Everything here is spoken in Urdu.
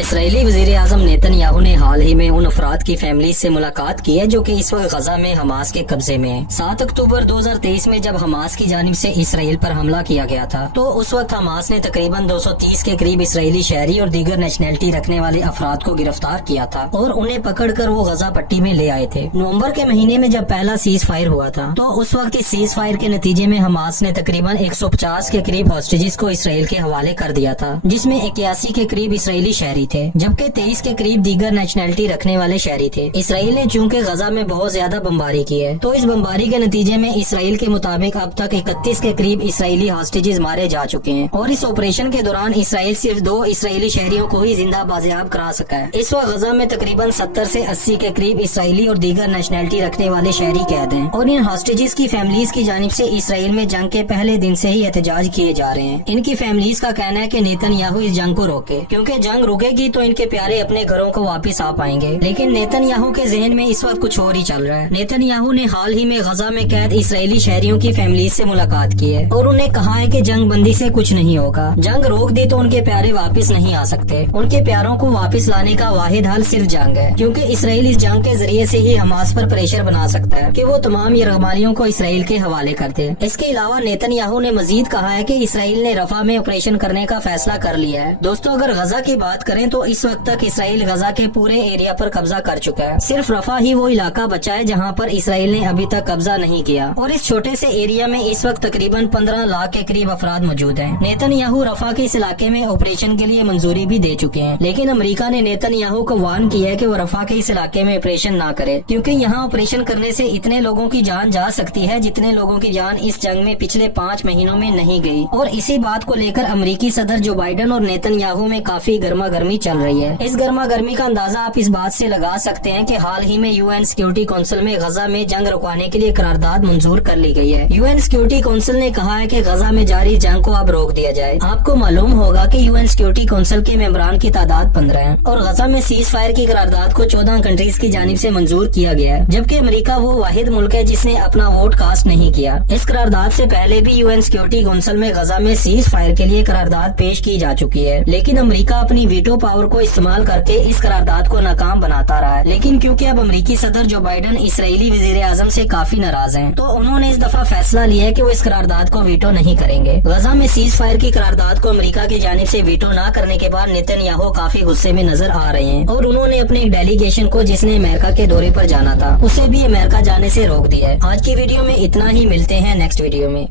اسرائیلی وزیر اعظم نیتن یاہو نے حال ہی میں ان افراد کی فیملی سے ملاقات کی ہے جو کہ اس وقت غزہ میں حماس کے قبضے میں ہیں۔ 7 اکتوبر 2023 میں جب حماس کی جانب سے اسرائیل پر حملہ کیا گیا تھا تو اس وقت حماس نے تقریباً 230 کے قریب اسرائیلی شہری اور دیگر نیشنلٹی رکھنے والے افراد کو گرفتار کیا تھا اور انہیں پکڑ کر وہ غزہ پٹی میں لے آئے تھے۔ نومبر کے مہینے میں جب پہلا سیز فائر ہوا تھا تو اس وقت اس سیز فائر کے نتیجے میں حماس نے تقریباً 150 کے قریب ہاسٹیجز کو اسرائیل کے حوالے کر دیا تھا، جس میں 81 کے قریب اسرائیلی شہری تھے جبکہ 23 کے قریب دیگر نیشنلٹی رکھنے والے شہری تھے۔ اسرائیل نے چونکہ غزہ میں بہت زیادہ بمباری کی ہے تو اس بمباری کے نتیجے میں اسرائیل کے مطابق اب تک 31 کے قریب اسرائیلی ہاسٹیجز مارے جا چکے ہیں اور اس آپریشن کے دوران اسرائیل صرف 2 اسرائیلی شہریوں کو ہی زندہ بازیاب کرا سکا ہے۔ اس وقت غزہ میں تقریباً 70 سے 80 کے قریب اسرائیلی اور دیگر نیشنلٹی رکھنے والے شہری قید ہیں اور ان ہاسٹیجز کی فیملیز کی جانب سے اسرائیل میں جنگ کے پہلے دن سے ہی احتجاج کیے جا رہے ہیں۔ ان کی فیملیز کا کہنا ہے کہ نیتن یاہو اس جنگ کو روکے، کیونکہ جنگ رکے گی تو ان کے پیارے اپنے گھروں کو واپس آ پائیں گے، لیکن نیتن یاہو کے ذہن میں اس وقت کچھ اور ہی چل رہا ہے۔ نیتن یاہو نے حال ہی میں غزہ میں قید اسرائیلی شہریوں کی فیملیز سے ملاقات کی ہے اور انہیں کہا ہے کہ جنگ بندی سے کچھ نہیں ہوگا، جنگ روک دی تو ان کے پیارے واپس نہیں آ سکتے، ان کے پیاروں کو واپس لانے کا واحد حل صرف جنگ ہے، کیونکہ اسرائیل اس جنگ کے ذریعے سے ہی حماس پر پریشر بنا سکتا ہے کہ وہ تمام یرغمالیوں کو اسرائیل کے حوالے کر دے۔ اس کے علاوہ نیتن یاہو نے مزید کہا ہے کہ اسرائیل نے رفح میں آپریشن کرنے کا فیصلہ کر لیا ہے۔ دوستو، اگر غزہ کی بات کریں تو اس وقت تک اسرائیل غزہ کے پورے ایریا پر قبضہ کر چکا ہے، صرف رفح ہی وہ علاقہ بچا ہے جہاں پر اسرائیل نے ابھی تک قبضہ نہیں کیا، اور اس چھوٹے سے ایریا میں اس وقت تقریباً 15 لاکھ کے قریب افراد موجود ہیں۔ نیتن یاہو رفح کے اس علاقے میں آپریشن کے لیے منظوری بھی دے چکے ہیں، لیکن امریکہ نے نیتن یاہو کو وارن کیا ہے کہ وہ رفح کے اس علاقے میں آپریشن نہ کرے، کیونکہ یہاں آپریشن کرنے سے اتنے لوگوں کی جان جا سکتی ہے جتنے لوگوں کی جان اس جنگ میں پچھلے 5 مہینوں میں نہیں گئی، اور اسی بات کو لے کر امریکی صدر جو بائیڈن اور نیتن یاہو میں کافی گرما گرمی چل رہی ہے۔ اس گرما گرمی کا اندازہ آپ اس بات سے لگا سکتے ہیں کہ حال ہی میں UN سیکورٹی کونسل میں غزہ میں جنگ رکوانے کے لیے قرارداد منظور کر لی گئی ہے۔ UN سیکورٹی کونسل نے کہا ہے کہ غزہ میں جاری جنگ کو اب روک دیا جائے۔ آپ کو معلوم ہوگا کہ UN سیکورٹی کونسل کے ممبران کی تعداد 15 ہیں اور غزہ میں سیز فائر کی قرارداد کو 14 کنٹریز کی جانب سے منظور کیا گیا ہے، جبکہ امریکہ وہ واحد ملک ہے جس نے اپنا ووٹ کاسٹ نہیں کیا۔ اس قرارداد سے پہلے بھی UN سیکورٹی کونسل میں غزہ میں سیز فائر کے لیے قرارداد پیش کی جا چکی ہے، لیکن امریکہ اپنی ویٹو پاور کو استعمال کر کے اس قرارداد کو ناکام بناتا رہا ہے۔ لیکن کیونکہ اب امریکی صدر جو بائیڈن اسرائیلی وزیر اعظم سے کافی ناراض ہیں تو انہوں نے اس دفعہ فیصلہ لیا ہے کہ وہ اس قرارداد کو ویٹو نہیں کریں گے۔ غزہ میں سیز فائر کی قرارداد کو امریکہ کی جانب سے ویٹو نہ کرنے کے بعد نیتن یاہو کافی غصے میں نظر آ رہے ہیں اور انہوں نے اپنے ایک ڈیلیگیشن کو جس نے امریکہ کے دورے پر جانا تھا اسے بھی امریکہ جانے سے روک دیا ہے۔ آج کی ویڈیو میں اتنا ہی، ملتے ہیں نیکسٹ ویڈیو میں۔